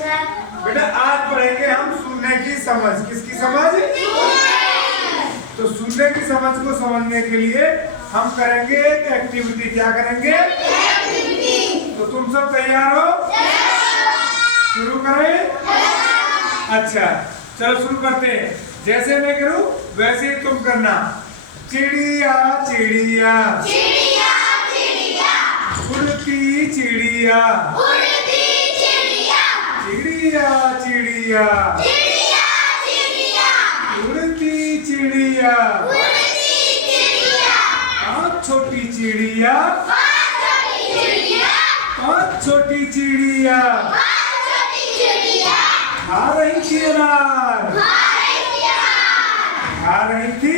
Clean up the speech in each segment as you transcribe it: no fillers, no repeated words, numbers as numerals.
बेटा आज पढ़ेंगे हम सुनने की समझ। किसकी समझ? तो सुनने की समझ को समझने के लिए हम करेंगे एक एक्टिविटी। क्या करेंगे? तो तुम सब तैयार हो? शुरू करें? अच्छा चलो शुरू करते हैं। जैसे मैं करूं वैसे ही तुम करना। चिड़िया चिड़िया चिड़िया चिड़िया उड़ती चिड़िया उड़ती चिड़िया चिड़िया चिड़िया चिड़िया चिड़िया उड़ती चिड़िया उड़ती चिड़िया पाँच छोटी चिड़िया पाँच छोटी चिड़िया पाँच छोटी चिड़िया पाँच छोटी चिड़िया खा रही थी अनार खा रही थी।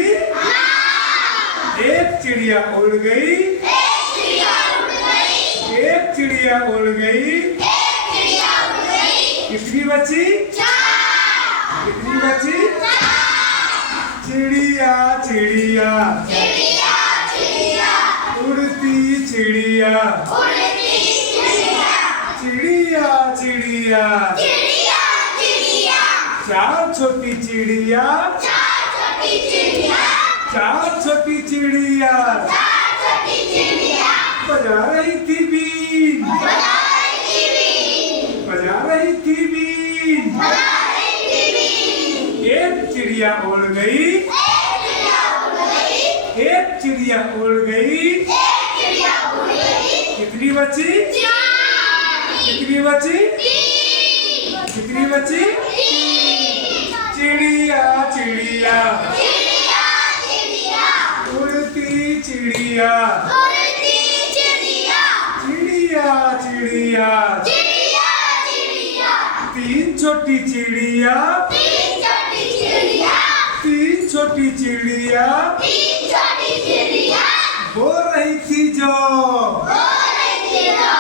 एक चिड़िया उड़ गई एक चिड़िया उड़ गई एक चिड़िया उड़ गई एक चिड़िया उड़ गई कितनी बची? चार कितनी बची? चिड़िया चिड़िया चिड़िया चिड़िया उड़ती चिड़िया उड़ती चिड़िया चिड़िया चिड़िया चिड़िया चिड़िया चार छोटी चिड़िया चार छोटी चिड़िया चार छोटी चिड़िया चार छोटी चिड़िया बजा रही थी बीन बजा रही थी बीन बजा रही थी बीन बजा रही थी बीन एक चिड़िया उड़ गई एक चिड़िया उड़ गई एक चिड़िया उड़ गई एक चिड़िया उड़ गई कितनी बची? चार कितनी बची? तीन कितनी बची? चिड़िया चिड़िया चिड़िया चिड़िया उड़ती चिड़िया उड़ती चिड़िया चिड़िया चिड़िया चिड़िया चिड़िया तीन छोटी चिड़िया तीन छोटी चिड़िया तीन छोटी चिड़िया तीन छोटी चिड़िया बोल रही थी जो बोल रही थी जो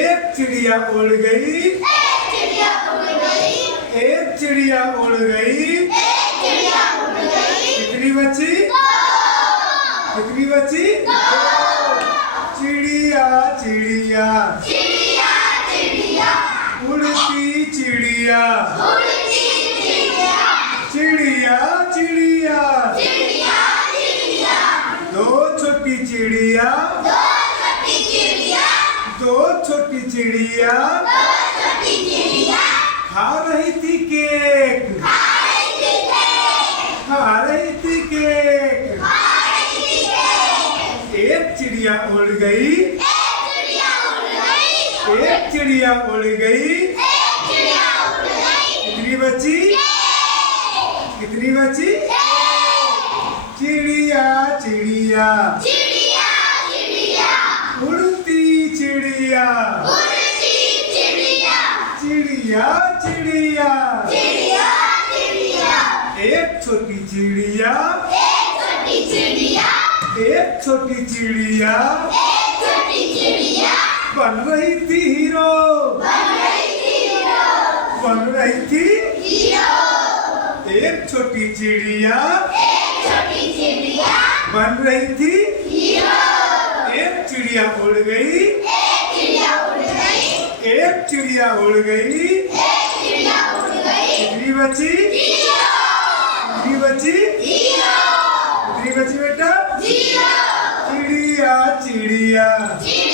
एक चिड़िया उड़ गई एक चिड़िया उड़ गई एक चिड़िया उड़ गई एक चिड़िया उड़ गई कितनी बची? कितनी बची? चिड़िया चिड़िया चिड़िया चिड़िया उड़ती चिड़िया उड़ती चिड़िया चिड़िया चिड़िया चिड़िया चिड़िया दो छोटी चिड़िया दो छोटी चिड़िया दो छोटी चिड़िया दो छोटी चिड़िया खा रही थी केक खा रही थी केक खा रही थी केक खा रही थी केक एक चिड़िया उड़ गई एक चिड़िया उड़ गई एक चिड़िया उड़ गई एक चिड़िया उड़ गई कितनी बची? कितनी बची? चिड़िया चिड़िया चिड़िया चिड़िया उड़ती चिड़िया उड़ती चिड़िया चिड़िया चिड़िया चिड़िया चिड़िया एक छोटी चिड़िया एक छोटी चिड़िया एक छोटी चिड़िया एक छोटी चिड़िया बन रही थी हीरो बन रही थी हीरो बन रही थी हीरो एक छोटी चिड़िया एक छोटी चिड़िया बन रही थी हीरो एक चिड़िया उड़ गई एक चिड़िया उड़ गई एक चिड़िया उड़ गई एक चिड़िया उड़ गई कितनी बची? हीरो कितनी बची? हीरो कितनी बची बेटा? हीरो चिड़िया चिड़िया चिड़िया